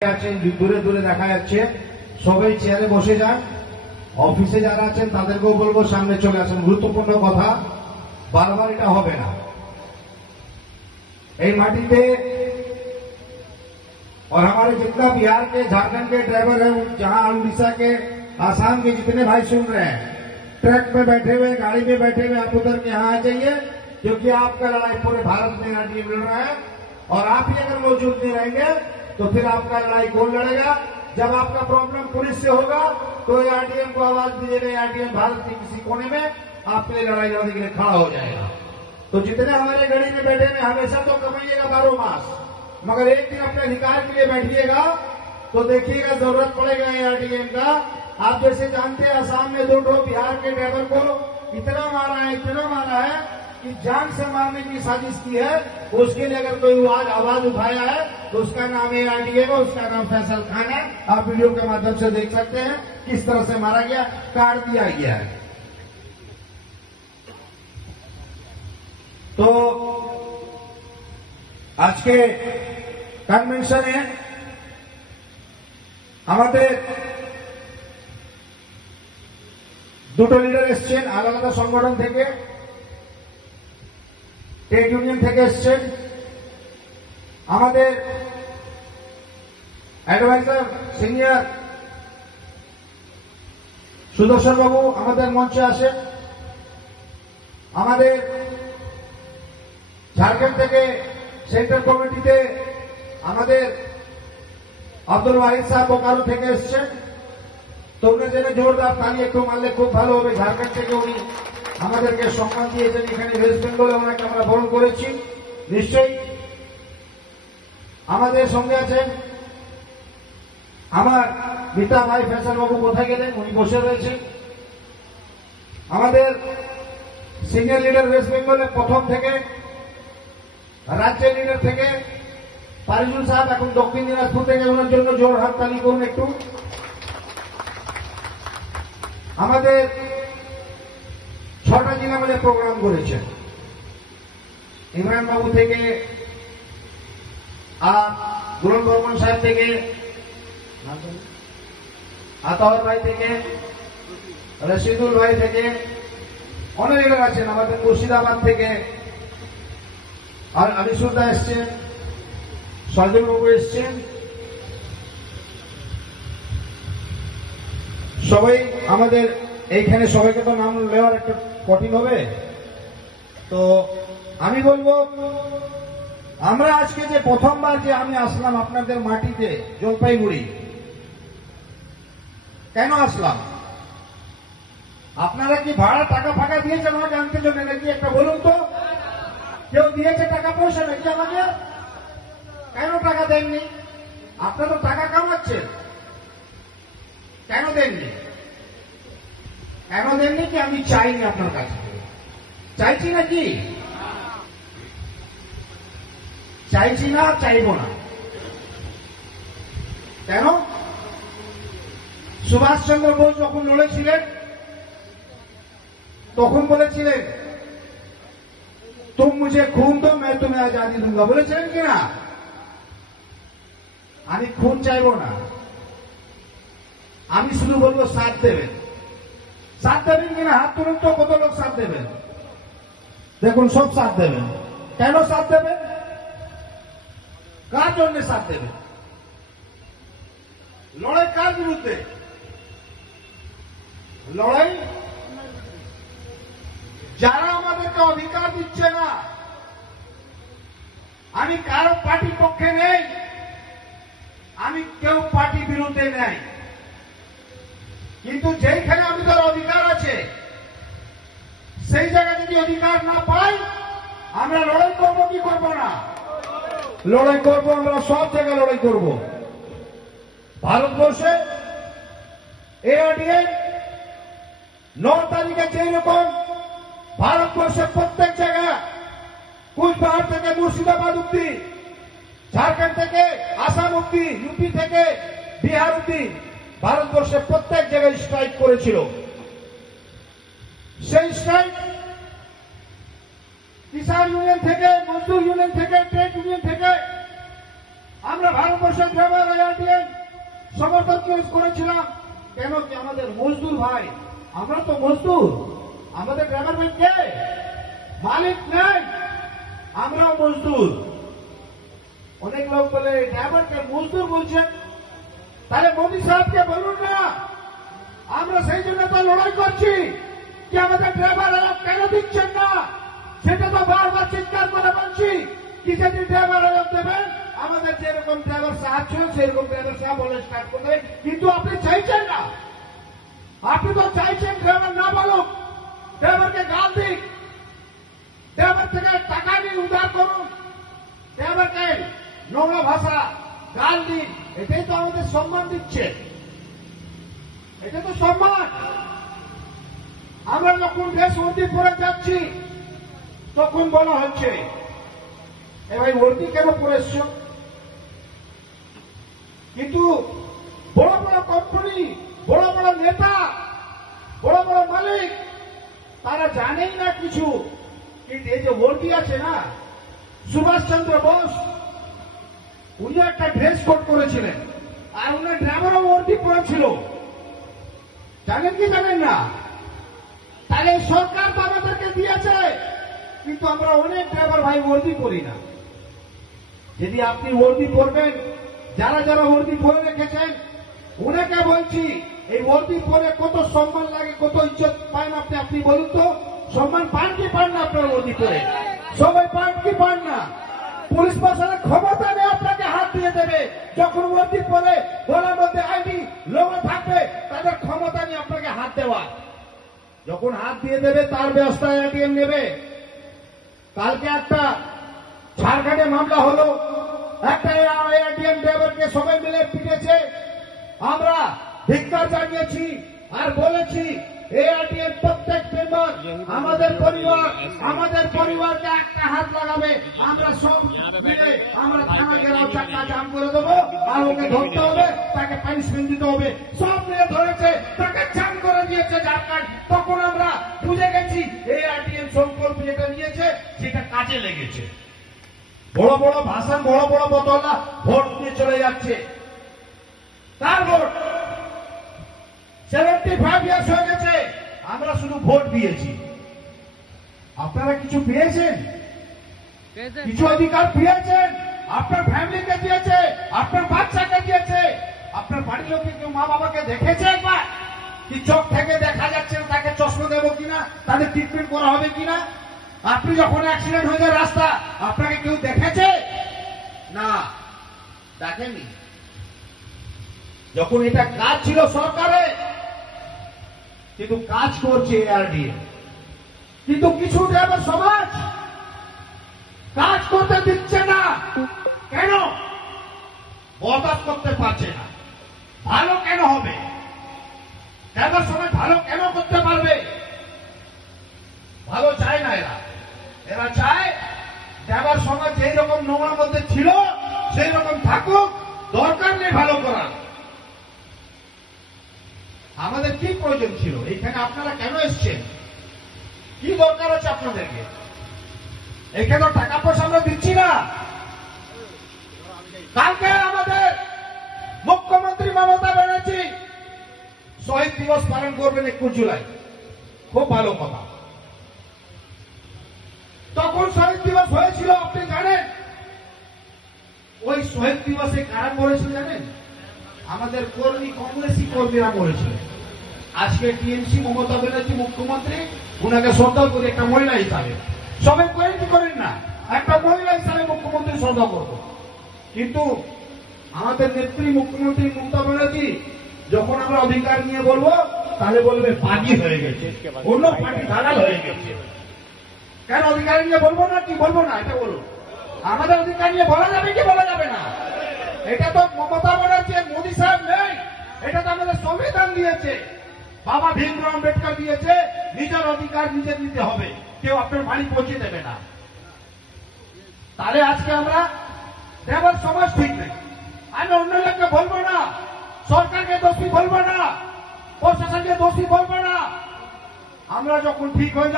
আছেন দূরে দূরে দেখা যাচ্ছে, সবাই চেয়ারে বসে যান। অফিসে যারা আছেন তাদেরকেও বলবো সামনে চলে আসেন, গুরুত্বপূর্ণ কথা, বারবার এটা হবে না। এই মাটিতে और हमारे जितना बिहार के, झारखंड के ड्राइवर हैं, जहां उड़ीसा के, आसाम के जितने भाई सुन रहे हैं, ट्रक में बैठे हुए, गाड़ी में बैठे हुए, आप उतर के यहाँ आ जाइए, क्योंकि आपका लड़ाई पूरे भारत में आरडीएम लड़ रहा है। और आप ही अगर मौजूद नहीं रहेंगे तो फिर आपका लड़ाई कौन लड़ेगा? जब आपका प्रॉब्लम पुलिस से होगा तो आरडीएम को आवाज दीजिए, आरडीएम भारत के किसी कोने में आपके लिए लड़ाई लड़ने के लिए खड़ा हो जाएगा। तो जितने हमारे गाड़ी में बैठे हैं, हमेशा तो कमाइएगा 12 मास, मगर एक दिन अपने अधिकार के लिए बैठिएगा तो देखिएगा जरूरत पड़ेगा आरडीएम का। आप जैसे जानते हैं, आसाम में 2 बिहार के ड्राइवर को इतना मारा है कि जान से मारने की साजिश की है। उसके लिए अगर कोई आवाज उठाया है तो उसका नाम है आरडीएम, उसका नाम फैसल खान है। आप वीडियो के माध्यम से देख सकते हैं किस तरह से मारा गया, काट दिया गया है। तो आज के কনভেনশনে আমাদের দুটো লিডার এসছেন আলাদা আলাদা সংগঠন থেকে, ট্রেড ইউনিয়ন থেকে এসছেন। আমাদের অ্যাডভাইজার সিনিয়র সুদর্শন বাবু আমাদের মঞ্চে আসেন। আমাদের ঝাড়খণ্ড থেকে সেন্ট্রাল কমিটিতে আমাদের আব্দুল ওয়াহিদ সাহেব বোকারো থেকে এসছেন। তো উনি জেনে জোরদার তালি একটু মারলে খুব ভালো হবে। ঝাড়খণ্ড থেকে উনি আমাদেরকে সম্মান দিয়েছেন, এখানে ওয়েস্ট বেঙ্গলে ওনাকে আমরা বরণ করেছি। নিশ্চয়ই আমাদের সঙ্গে আছেন আমার মিতা ভাই ফেসাল বাবু, কোথায় গেলেন? উনি বসে রয়েছেন। আমাদের সিনিয়র লিডার ওয়েস্ট বেঙ্গলে প্রথম থেকে, রাজ্যের লিডার থেকে পারিজুল সাহেব এখন দক্ষিণ দিনাজপুর থেকে, ওনার জন্য জোর হাততালি করুন একটু। আমাদের 6টা জেলা মিলে প্রোগ্রাম করেছেন, ইমরান বাবু থেকে আর গুরুল বর্মন সাহেব থেকে, আতাউর ভাই থেকে, রশিদুল ভাই থেকে, অনেক লিডার আছেন। আমাদের মুর্শিদাবাদ থেকে আর আলিসুদ্দা এসছেন, সজল বাবু এসছেন। সবাই আমাদের এইখানে, সবাইকে তো নাম নেওয়ার একটা কঠিন হবে। তো আমি বলবো, আমরা আজকে যে প্রথমবার যে আমি আসলাম আপনাদের মাটিতে জলপাইগুড়ি, কেন আসলাম? আপনারা কি ভাড়া টাকা ফাঁকা দিয়েছেন আমাকে আনতে জন্য নাকি? একটা বলুন তো, কেউ দিয়েছে টাকা পয়সা নাকি আমাকে? কেন টাকা দেননি? আপনারা তো টাকা কামাচ্ছেন, কেন দেননি? কেন দেননি কি আমি চাইনি আপনার কাছে? চাইছি নাকি? চাইছি না, চাইব না। কেন? সুভাষচন্দ্র বোস যখন লড়েছিলেন তখন বলেছিলেন, तुम मुझे खून दो मैं तुम्हें आजादी दूंगा, বলেছিলেন কিনা? আমি খুন চাইব না, আমি শুধু বলবো সাথ দেবেন। সাথ দেবেন কিনা? হাত তুলুন তো, কত লোক সাথ দেবেন? দেখুন, সব সাথ দেবেন। কেন সাথ দেবেন? কার জন্য সাথ দেবেন? লড়াই কার বিরুদ্ধে? লড়াই যারা আমাদেরকে অধিকার দিচ্ছে না। আমি কারো পার্টির পক্ষে নেই, আমি কেউ পার্টি বিরুদ্ধে নেই, কিন্তু যেইখানে আমাদের অধিকার আছে সেই জায়গায় যদি অধিকার না পাই, আমরা লড়াই করবো কি করব না? লড়াই করব, আমরা সব জায়গায় লড়াই করব। ভারতবর্ষে এআরডিএম 9 তারিখে যেই রকম ভারতবর্ষের প্রত্যেক জায়গায়, কুচবিহার থেকে মুর্শিদাবাদ অব্দি, ঝাড়খণ্ড থেকে আসাম অব্দি, ইউপি থেকে বিহার অব্দি, ভারতবর্ষের প্রত্যেক জায়গায় স্ট্রাইক করেছিল। সেই স্ট্রাইক কিষাণ ইউনিয়ন থেকে, মজদুর ইউনিয়ন থেকে, ট্রেড ইউনিয়ন থেকে আমরা ভারতবর্ষের ড্রাইভার আইআরটিএন সমর্থন করেছিলাম। কেন কি আমাদের মজদুর ভাই, আমরা তো মজদুর, আমাদের ড্রাইভার ভাই কে? মালিক নেই, আমরাও মজদুর। অনেক লোক বলে ড্রাইভারকে মজদুর বলছেন, তাহলে মোদী সাহেবকে বলুন না। আমরা সেই জন্য তো লড়াই করছি যে আমাদের ড্রাইভার কেন দিচ্ছেন না, সেটা তো বারবার চিৎকার করে বলছি। কি যদি ড্রাইভার দেবেন, আমাদের যেরকম ড্রাইভার সাহেব ছিল সেরকম ড্রাইভার সাহেব বলে স্টার্ট করবে, কিন্তু আপনি চাইছেন না। আপনি তো চাইছেন ড্রাইভার না বলুক, ড্রাইভারকে গাল দিক, ড্রাইভার থেকে টাকা নিয়ে উদ্ধার করুন, ড্রাইভারকে নোংরা ভাষা গাল দিন। এটাই তো আমাদের সম্মান দিচ্ছে, এটা তো সম্মান। আমরা যখন দেশ বর্দি পরে যাচ্ছি তখন বলা হচ্ছে এ ভাই বর্দি কেন পরে এসছো? কিন্তু বড় বড় কোম্পানি, বড় বড় নেতা, বড় বড় মালিক তারা জানেই না কিছু। কিন্তু এই যে বর্দি আছে না, সুভাষচন্দ্র বোস উনি একটা ড্রেস কোড করেছিলেন, আর উনার ড্রাইভারও বর্দি পরেছিল। জানেন কি জানেন না? তাহলে সরকার তো আমাদেরকে দিয়েছে, কিন্তু আমরা অনেক ড্রাইভার ভাই বর্দি করি না। যদি আপনি বর্দি পরবেন, যারা যারা বর্দি পরে রেখেছেন উনাকে বলছি, এই বর্দি পরে কত সম্মান লাগে, কত ইজ্জত পান আপনি, আপনি বলুন তো। সম্মান পান কি পান না আপনার বর্দি পরে? সবাই পান কি পান না? পুলিশ প্রশাসনের ক্ষমতা নেই আপনাকে হাত দিয়ে দেবে। যখন বর্দি পরে গলার মধ্যে আইডি লোগো থাকবে, তাদের ক্ষমতা নেই আপনাকে হাত দেওয়া। যখন হাত দিয়ে দেবে তার ব্যবস্থা এটিএম নেবে। কালকে একটা ঝাড়খণ্ডে মামলা হলো, একটা এটিএম ড্রাইভারকে সবাই মিলে পিটেছে। আমরা ধিক্কার জানিয়েছি আর বলেছি এআরটিএম প্রত্যেক মেম্বার আমাদের পরিবারকে একটা হাত লাগাবে, আমরা সব মিলে আমরা থানা ঘেরাও চাক্কা জাম করে দেবো, আর ওকে ধরতে হবে, তাকে পানিশমেন্ট দিতে হবে। সব মিলে ধরেছে, তাকে জাম করে দিয়েছে ঝাড়খণ্ড। তখন আমরা বুঝে গেছি এআরটিএম সংকল্প যেটা নিয়েছে সেটা কাজে লেগেছে। বড় বড় ভাষণ, বড় বড় বতলা ভোট নিয়ে চলে যাচ্ছে। তার ভোট 75 ইয়ার্স হয়ে গেছে, আমরা শুধু ভোট দিয়েছি। আপনারা কিছু পেয়েছেন? কিছু অধিকার পেয়েছেন? আপনার ফ্যামিলিকে দিয়েছে, আপনার বাচ্চাকে দিয়েছে, আপনার বাড়ির লোকে কেউ মা বাবাকে দেখেছে একবার? কি চোখ থেকে দেখা যাচ্ছে তাকে চশমা দেবো কিনা, তাদের ট্রিটমেন্ট করা হবে কিনা? আপনি যখন অ্যাক্সিডেন্ট হয়ে যায় রাস্তা, আপনাকে কেউ দেখেছে? না, দেখেননি। যখন এটা কাজ ছিল সরকারে, কিন্তু কাজ করছে এআরডিএ, কিন্তু কিছু ড্রাইভার সমাজ কাজ করতে দিচ্ছে না। কেন? বরদাস্ত করতে পারছে না। ভালো কেন হবে? ড্রাইভার সমাজ ভালো কেন করতে পারবে? ভালো চায় না এরা। এরা চায় ড্রাইভার সমাজ যেই রকম নোংরার মধ্যে ছিল সেই রকম থাকুক, দরকার নেই ভালো করার। আমাদের কি প্রয়োজন ছিল? এখানে আপনারা কেন এসছেন? কি দরকার আছে আপনাদেরকে? এখানে টাকা পয়সা আমরা দিচ্ছি না। কালকে আমাদের মুখ্যমন্ত্রী মমতা ব্যানার্জি শহীদ দিবস পালন করবেন 21 জুলাই। খুব ভালো কথা। তখন শহীদ দিবস হয়েছিল আপনি জানেন? ওই শহীদ দিবসে কারা মরেছিল জানেন? আমাদের কর্মী, কংগ্রেসী কর্মীরা মরেছিল। আজকে টিএমসি মমতা ব্যানার্জি মুখ্যমন্ত্রী, উনাকে শ্রদ্ধা করি একটা মহিলা হিসাবে। সবাই করেন কি করেন না? একটা মহিলা হিসাবে মুখ্যমন্ত্রী শ্রদ্ধা করবো। কিন্তু আমাদের নেত্রী মুখ্যমন্ত্রী মমতা ব্যানার্জি যখন আমরা অধিকার নিয়ে বলবো, তাহলে বলবে বাজি হয়ে গেছে, অন্য পার্টি দালাল হয়ে গেছে। কেন অধিকার নিয়ে বলবো না? কি বলবো না? এটা বলুন। আমাদের অধিকার নিয়ে বলা যাবে কি বলা যাবে না? এটা তো মমতা ব্যানার্জি, মোদী সাহেব নেই, এটা তো আমাদের সংবিধান দিয়েছে, বাবা ভীমরাও আম্বেদকর দিয়েছে। নিজের অধিকার নিজে নিতে হবে, কেউ আপনার বাড়ি পৌঁছে দেবে না। তাহলে আজকে আমরা ড্রাইভার সমাজ ঠিক নেই। আমি অন্য লোককে বলবো না, সরকারকে দোষী বলবো না, প্রশাসনকে দোষী বলবো না। আমরা যখন ঠিক হয়ে